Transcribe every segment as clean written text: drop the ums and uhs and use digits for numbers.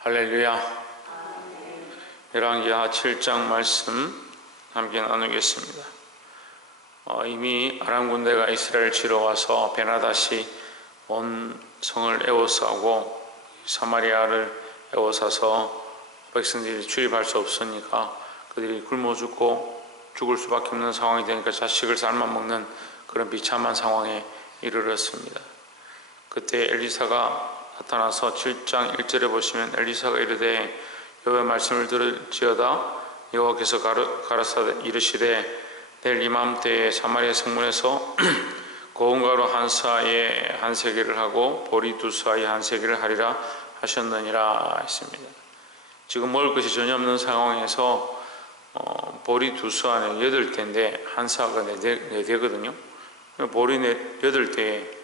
할렐루야. 열왕기하 7장 말씀 함께 나누겠습니다. 이미 아람 군대가 이스라엘 치러 와서 베나다시 온 성을 에워싸고 사마리아를 에워싸서 백성들이 출입할 수 없으니까 그들이 굶어 죽을 수밖에 없는 상황이 되니까 자식을 삶아 먹는 그런 비참한 상황에 이르렀습니다. 그때 엘리사가 나타나서 7장 1절에 보시면 엘리사가 이르되 여호와의 말씀을 들을지어다 여호와께서 가라사대 이르시되 내일 이맘때에 사마리아 성문에서 고운 가루 한 사에 한 세겔을 하고 보리 두 사에 한 세겔을 하리라 하셨느니라 했습니다. 지금 먹을 것이 전혀 없는 상황에서 보리 두 사는 8대인데 한 사가 4대거든요. 보리 8대에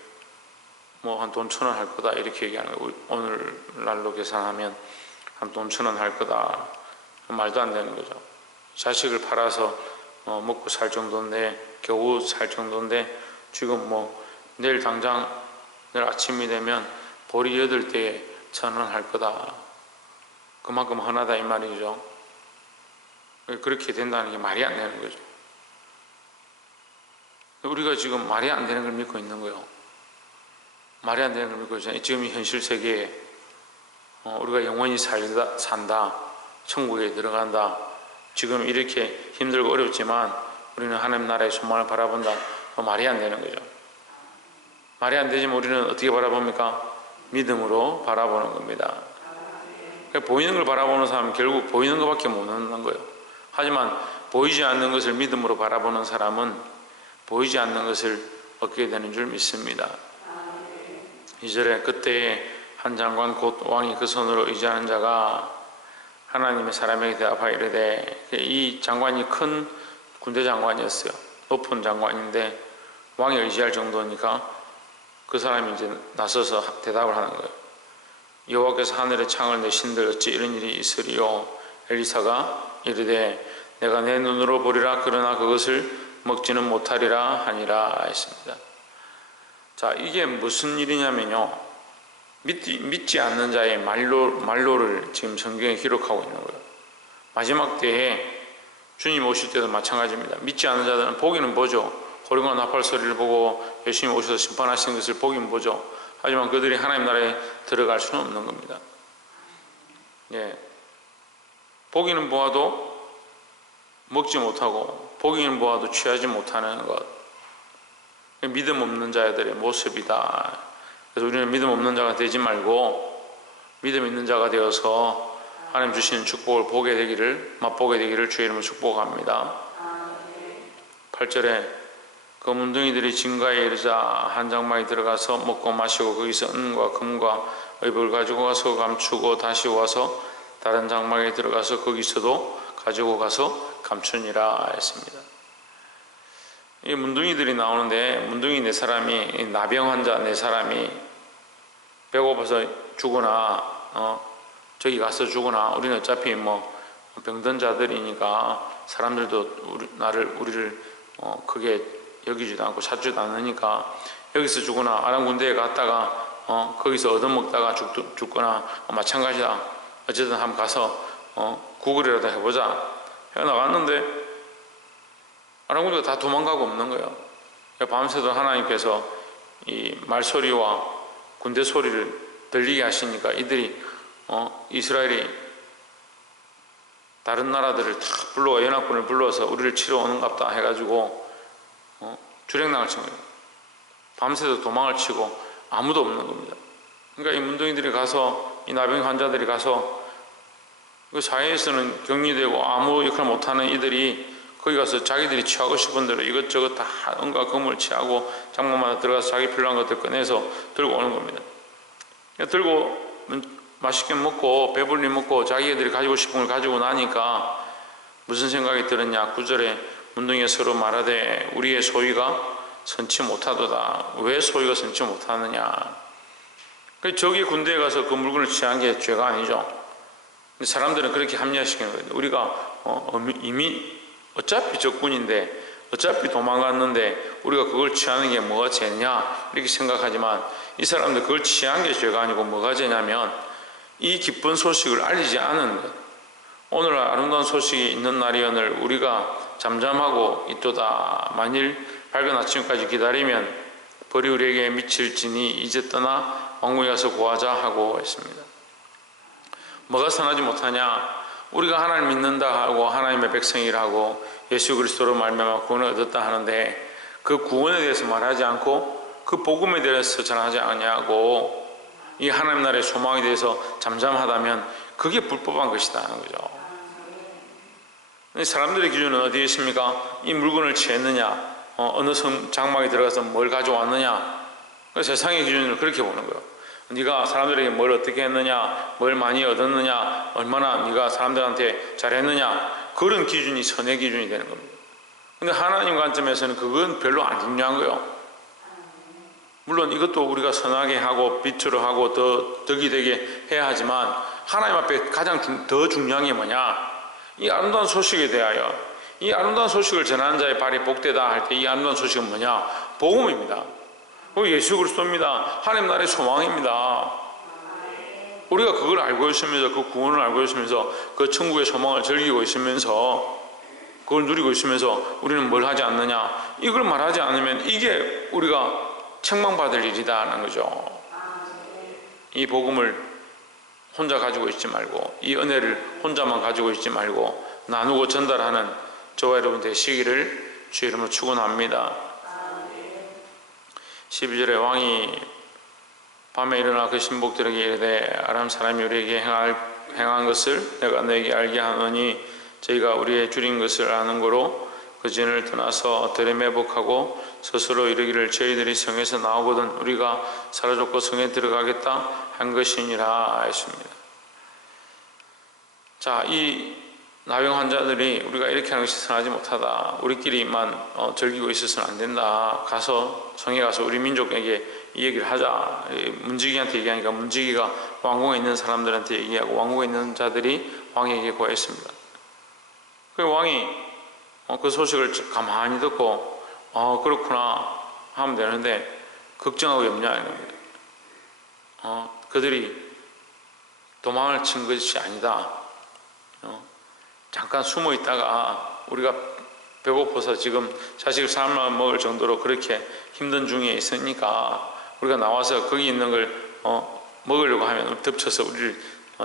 뭐 한 돈 1,000원 할 거다 이렇게 얘기하는 거예요. 오늘날로 계산하면 한 돈 1,000원 할 거다. 말도 안 되는 거죠. 자식을 팔아서 먹고 살 정도인데, 겨우 살 정도인데 지금 뭐 내일 당장 내일 아침이 되면 보리 8대에 1,000원 할 거다. 그만큼 흔하다 이 말이죠. 그렇게 된다는 게 말이 안 되는 거죠. 우리가 지금 말이 안 되는 걸 믿고 있는 거예요. 말이 안 되는 걸 믿고 있잖아요. 지금 이 현실 세계에 우리가 영원히 산다, 천국에 들어간다, 지금 이렇게 힘들고 어렵지만 우리는 하나님 나라의 소망을 바라본다. 말이 안 되는 거죠. 말이 안 되지만 우리는 어떻게 바라봅니까? 믿음으로 바라보는 겁니다. 보이는 걸 바라보는 사람은 결국 보이는 것밖에 못 얻는 거예요. 하지만 보이지 않는 것을 믿음으로 바라보는 사람은 보이지 않는 것을 얻게 되는 줄 믿습니다. 2절에 그때에 한 장관 곧 왕이 그 손으로 의지하는 자가 하나님의 사람에게 대답하여 이르되, 이 장관이 큰 군대 장관이었어요. 높은 장관인데 왕이 의지할 정도니까 그 사람이 이제 나서서 대답을 하는 거예요. 여호와께서 하늘의 창을 내신들 어찌 이런 일이 있으리요? 엘리사가 이르되 내가 내 눈으로 보리라 그러나 그것을 먹지는 못하리라 하니라 했습니다. 자, 이게 무슨 일이냐면요, 믿지 않는 자의 말로를 지금 성경에 기록하고 있는 거예요. 마지막 때에 주님 오실 때도 마찬가지입니다. 믿지 않는 자들은 보기는 보죠. 호령과 나팔 소리를 보고 예수님 오셔서 심판하시는 것을 보기는 보죠. 하지만 그들이 하나님 나라에 들어갈 수는 없는 겁니다. 예, 보기는 보아도 먹지 못하고 보기는 보아도 취하지 못하는 것, 믿음 없는 자들의 모습이다. 그래서 우리는 믿음 없는 자가 되지 말고 믿음 있는 자가 되어서 하나님 주시는 축복을 맛보게 되기를 주의 이름으로 축복합니다. 8절에 그 문둥이들이 진가에 이르자 한 장막에 들어가서 먹고 마시고 거기서 은과 금과 의복을 가지고 가서 감추고 다시 와서 다른 장막에 들어가서 거기서도 가지고 가서 감추니라 했습니다. 이 문둥이들이 나오는데 문둥이 4사람이, 나병 환자 4사람이 배고파서 죽거나 저기 가서 죽거나, 우리는 어차피 뭐 병든 자들이니까 사람들도 우리를 크게 여기지도 않고 찾지도 않으니까 여기서 죽거나 아람 군대에 갔다가 거기서 얻어먹다가 죽거나 마찬가지다. 어쨌든 한번 가서 구걸이라도 해보자 해 나갔는데 아람 군대가 다 도망가고 없는 거예요. 밤새도 하나님께서 이 말소리와 군대 소리를 들리게 하시니까 이들이 이스라엘이 다른 나라들을 다 연합군을 불러서 우리를 치러 오는갑다 해가지고 주랭랑을 친 거예요. 밤새도 도망을 치고 아무도 없는 겁니다. 그러니까 이 문둥이들이 가서, 이 나병 환자들이 가서 그 사회에서는 격리되고 아무 역할 못하는 이들이 거기 가서 자기들이 취하고 싶은 대로 이것저것 다 은과 금을 취하고 장막마다 들어가서 자기 필요한 것들 꺼내서 들고 오는 겁니다. 들고 맛있게 먹고 배불리 먹고 자기들이 가지고 싶은 걸 가지고 나니까 무슨 생각이 들었냐. 9절에 문둥이가 서로 말하되 우리의 소위가 선치 못하도다. 왜 소위가 선치 못하느냐. 저기 군대에 가서 그 물건을 취한 게 죄가 아니죠. 사람들은 그렇게 합리화시키는 거예요. 우리가 이미 어차피 적군인데, 어차피 도망갔는데 우리가 그걸 취하는 게 뭐가 죄냐 이렇게 생각하지만 이 사람들 그걸 취한 게 죄가 아니고 뭐가 죄냐면 이 기쁜 소식을 알리지 않은 것. 오늘 아름다운 소식이 있는 날이오늘 우리가 잠잠하고 있도다. 만일 밝은 아침까지 기다리면 벌이 우리에게 미칠지니 이제 떠나 왕궁에 가서 구하자 하고 했습니다. 뭐가 선하지 못하냐? 우리가 하나님 믿는다 하고 하나님의 백성이라고 예수 그리스도로 말미암아 구원을 얻었다 하는데 그 구원에 대해서 말하지 않고 그 복음에 대해서 전하지 않냐고 이 하나님 나라의 소망에 대해서 잠잠하다면 그게 불법한 것이다 하는 거죠. 사람들의 기준은 어디에 있습니까? 이 물건을 취했느냐, 어느 장막에 들어가서 뭘 가져왔느냐. 세상의 기준을 그렇게 보는 거예요. 네가 사람들에게 뭘 어떻게 했느냐, 뭘 많이 얻었느냐, 얼마나 네가 사람들한테 잘했느냐, 그런 기준이 선의 기준이 되는 겁니다. 근데 하나님 관점에서는 그건 별로 안 중요한 거예요. 물론 이것도 우리가 선하게 하고 빛으로 하고 더 덕이 되게 해야 하지만 하나님 앞에 가장 더 중요한 게 뭐냐? 이 아름다운 소식에 대하여 이 아름다운 소식을 전하는 자의 발이 복되다 할 때 이 아름다운 소식은 뭐냐? 복음입니다. 예수 그리스도입니다. 하나님 나라의 소망입니다. 우리가 그걸 알고 있으면서 그 구원을 알고 있으면서 그 천국의 소망을 즐기고 있으면서 그걸 누리고 있으면서 우리는 뭘 하지 않느냐? 이걸 말하지 않으면 이게 우리가 책망받을 일이다 하는 거죠. 이 복음을 혼자 가지고 있지 말고 이 은혜를 혼자만 가지고 있지 말고 나누고 전달하는 저와 여러분 되시기를 주의 이름으로 축원합니다. 12절에 왕이 밤에 일어나 그 신복들에게 이르되 아람 사람이 우리에게 행한 것을 내가 너에게 알게 하노니 저희가 우리의 줄인 것을 아는 거로 그 진을 떠나서 들에 매복하고 스스로 이르기를 저희들이 성에서 나오거든 우리가 사라졌고 성에 들어가겠다 한 것이니라 했습니다. 자, 이 나병 환자들이 우리가 이렇게 하는 것이 선하지 못하다. 우리끼리만 즐기고 있어서는 안 된다. 가서 성에 가서 우리 민족에게 이 얘기를 하자. 문지기한테 얘기하니까 문지기가 왕궁에 있는 사람들한테 얘기하고 왕궁에 있는 자들이 왕에게 고했습니다. 그 왕이 그 소식을 가만히 듣고 그렇구나 하면 되는데 걱정하고 염려하는 겁니다. 그들이 도망을 친 것이 아니다. 잠깐 숨어 있다가 우리가 배고파서 지금 자식을 삶아 먹을 정도로 그렇게 힘든 중에 있으니까 우리가 나와서 거기 있는 걸 먹으려고 하면 덮쳐서 우리를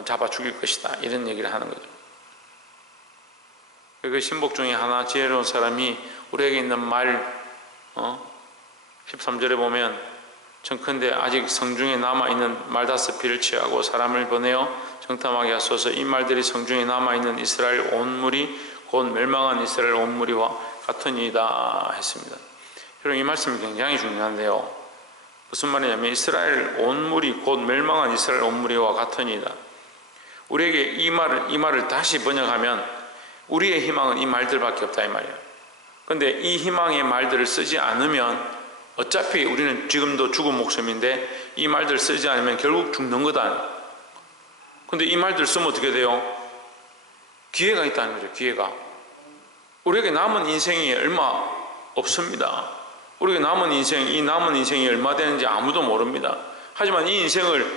잡아 죽일 것이다. 이런 얘기를 하는 거죠. 그 신복 중에 하나 지혜로운 사람이 우리에게 있는 말 13절에 보면 청컨대 아직 성중에 남아있는 말 5필을 취하고 사람을 보내어 정탐하게 하소서. 이 말들이 성중에 남아있는 이스라엘 온 무리 곧 멸망한 이스라엘 온 무리와 같으니이다 했습니다. 여러분 이 말씀이 굉장히 중요한데요. 무슨 말이냐면 이스라엘 온 무리 곧 멸망한 이스라엘 온 무리와 같으니이다. 우리에게 이 말을 다시 번역하면 우리의 희망은 이 말들밖에 없다 이 말이에요. 그런데 이 희망의 말들을 쓰지 않으면 어차피 우리는 지금도 죽은 목숨인데 이 말들 쓰지 않으면 결국 죽는 거다. 근데 이 말들 쓰면 어떻게 돼요? 기회가 있다는 거죠. 기회가. 우리에게 남은 인생이 얼마 없습니다. 우리에게 남은 인생, 이 남은 인생이 얼마 되는지 아무도 모릅니다. 하지만 이 인생을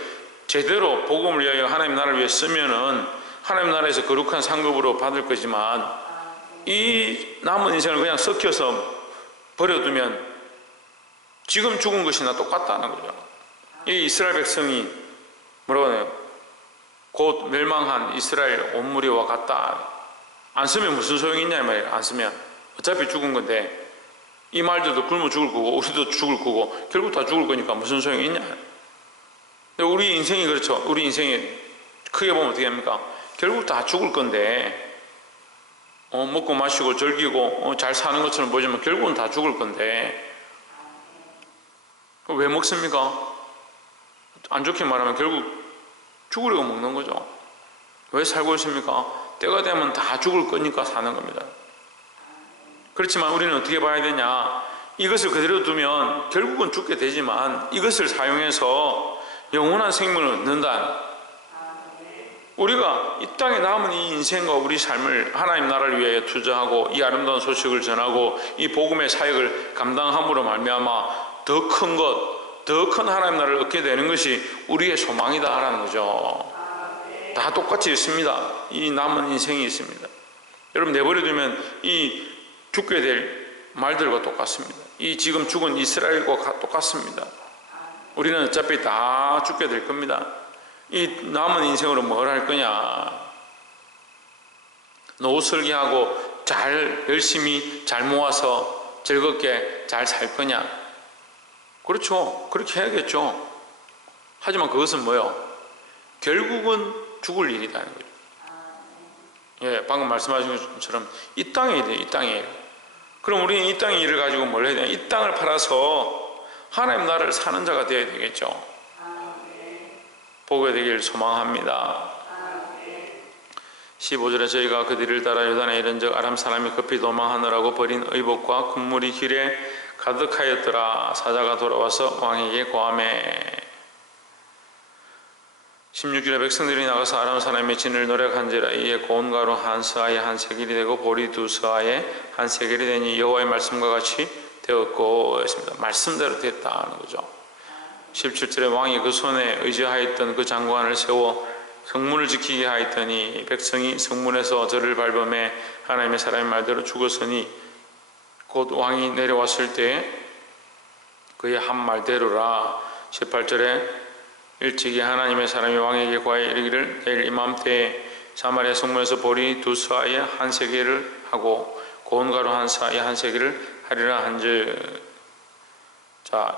제대로 복음을 위하여 하나님 나라를 위해 쓰면은 하나님 나라에서 거룩한 상급으로 받을 거지만 이 남은 인생을 그냥 썩혀서 버려두면 지금 죽은 것이나 똑같다는 거죠. 이 이스라엘 백성이 뭐라고 하나요? 곧 멸망한 이스라엘 온 무리와 같다. 안 쓰면 무슨 소용이 있냐 이 말이에요. 안 쓰면 어차피 죽은 건데 이 말들도 굶어 죽을 거고 우리도 죽을 거고 결국 다 죽을 거니까 무슨 소용이 있냐. 근데 우리 인생이 그렇죠. 우리 인생이 크게 보면 어떻게 합니까? 결국 다 죽을 건데 먹고 마시고 즐기고 잘 사는 것처럼 보이지만 결국은 다 죽을 건데 왜 먹습니까? 안 좋게 말하면 결국 죽으려고 먹는 거죠. 왜 살고 있습니까? 때가 되면 다 죽을 거니까 사는 겁니다. 그렇지만 우리는 어떻게 봐야 되냐? 이것을 그대로 두면 결국은 죽게 되지만 이것을 사용해서 영원한 생명을 얻는다. 우리가 이 땅에 남은 이 인생과 우리 삶을 하나님 나라를 위하여 투자하고 이 아름다운 소식을 전하고 이 복음의 사역을 감당함으로 말미암아 더 큰 것, 더 큰 하나님 나라를 얻게 되는 것이 우리의 소망이다 하라는 거죠. 다 똑같이 있습니다. 이 남은 인생이 있습니다. 여러분 내버려두면 이 죽게 될 말들과 똑같습니다. 이 지금 죽은 이스라엘과 똑같습니다. 우리는 어차피 다 죽게 될 겁니다. 이 남은 인생으로 뭘 할 거냐? 노후 설계하고 잘 열심히 잘 모아서 즐겁게 잘 살 거냐? 그렇죠. 그렇게 해야겠죠. 하지만 그것은 뭐요? 결국은 죽을 일이라는 거죠. 예, 방금 말씀하신 것처럼 이 땅에 돼요. 이 땅에. 그럼 우리는 이 땅의 일을 가지고 뭘 해야 되냐? 이 땅을 팔아서 하나님 나라를 사는 자가 되어야 되겠죠. 보게 되길 소망합니다. 15절에 저희가 그 뒤를 따라 요단에 이른즉 아람 사람이 급히 도망하느라고 버린 의복과 군물이 길에 가득하였더라. 사자가 돌아와서 왕에게 고하매 16절에 백성들이 나가서 아람 사람의 진을 노력한지라. 이에 고운 가루 한 서아에 한 세겔이 되고 보리 두 서아에 한 세겔이 되니 여호와의 말씀과 같이 되었고 했습니다. 말씀대로 됐다는 거죠. 17절에 왕이 그 손에 의지하였던 그 장관을 세워 성문을 지키게 하였더니 백성이 성문에서 저를 밟음에 하나님의 사람의 말대로 죽었으니 곧 왕이 내려왔을 때 그의 한 말대로라. 18절에 일찍이 하나님의 사람이 왕에게 고하여 이르기를 내일 이맘때에 사마리아 성문에서 보리 두 서아에 한 세겔을 하고 고운 가루 한 서아에 한 세겔을 하리라 한즉. 자,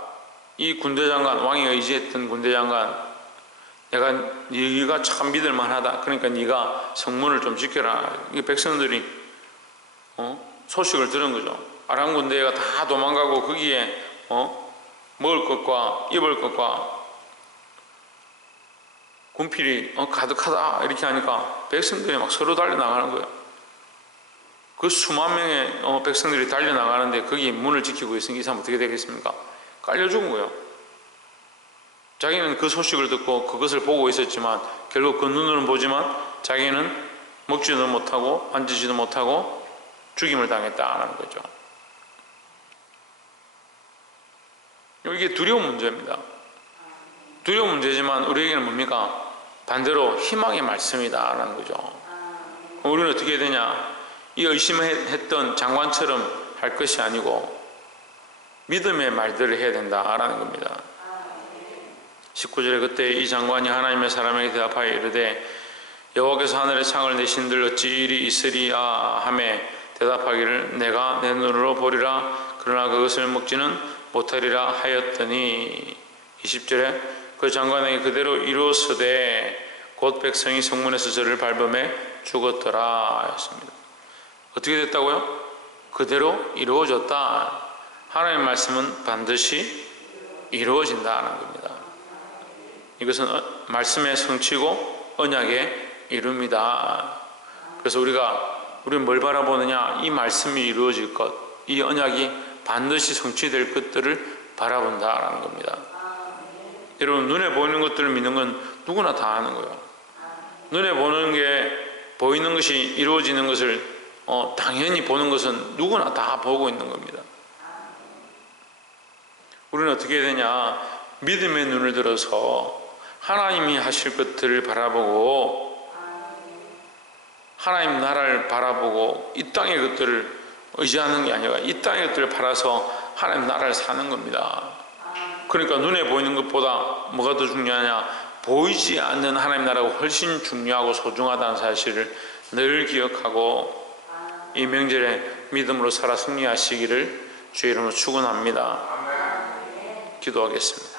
이 군대장관, 왕이 의지했던 군대장관, 네가 참 믿을만하다. 그러니까 네가 성문을 좀 지켜라. 이 백성들이 소식을 들은 거죠. 아람 군대가 다 도망가고 거기에 먹을 것과 입을 것과 군필이 가득하다 이렇게 하니까 백성들이 막 서로 달려나가는 거예요. 그 수만 명의 백성들이 달려나가는데 거기 문을 지키고 있으니 이 사람 어떻게 되겠습니까? 깔려 죽은 거예요. 자기는 그 소식을 듣고 그것을 보고 있었지만 결국 그 눈으로는 보지만 자기는 먹지도 못하고 앉지도 못하고 죽임을 당했다는 거죠. 이게 두려운 문제입니다. 두려운 문제지만 우리에게는 뭡니까? 반대로 희망의 말씀이다라는 거죠. 우리는 어떻게 해야 되냐? 이 의심했던 장관처럼 할 것이 아니고 믿음의 말들을 해야 된다라는 겁니다. 19절에 그때 이 장관이 하나님의 사람에게 대답하여 이르되 여호와께서 하늘의 창을 내신들 어찌 일이 있으리야 하며 대답하기를 내가 내 눈으로 보리라 그러나 그것을 먹지는 못하리라 하였더니 20절에 그 장관에게 그대로 이루었으되 곧 백성이 성문에서 저를 밟음에 죽었더라 했습니다. 어떻게 됐다고요? 그대로 이루어졌다. 하나님의 말씀은 반드시 이루어진다는 겁니다. 이것은 말씀의 성취고 언약의 이루입니다. 그래서 우리는 뭘 바라보느냐? 이 말씀이 이루어질 것, 이 언약이 반드시 성취될 것들을 바라본다라는 겁니다. 여러분 눈에 보이는 것들을 믿는 건 누구나 다 아는 거예요. 눈에 보는 게 보이는 것이 이루어지는 것을 당연히 보는 것은 누구나 다 보고 있는 겁니다. 우리는 어떻게 해야 되냐? 믿음의 눈을 들어서 하나님이 하실 것들을 바라보고 하나님 나라를 바라보고 이 땅의 것들을 의지하는 게 아니라 이 땅의 것들을 팔아서 하나님 나라를 사는 겁니다. 그러니까 눈에 보이는 것보다 뭐가 더 중요하냐? 보이지 않는 하나님 나라가 훨씬 중요하고 소중하다는 사실을 늘 기억하고 이 명절에 믿음으로 살아 승리하시기를 주의 이름으로 축원합니다. 기도하겠습니다.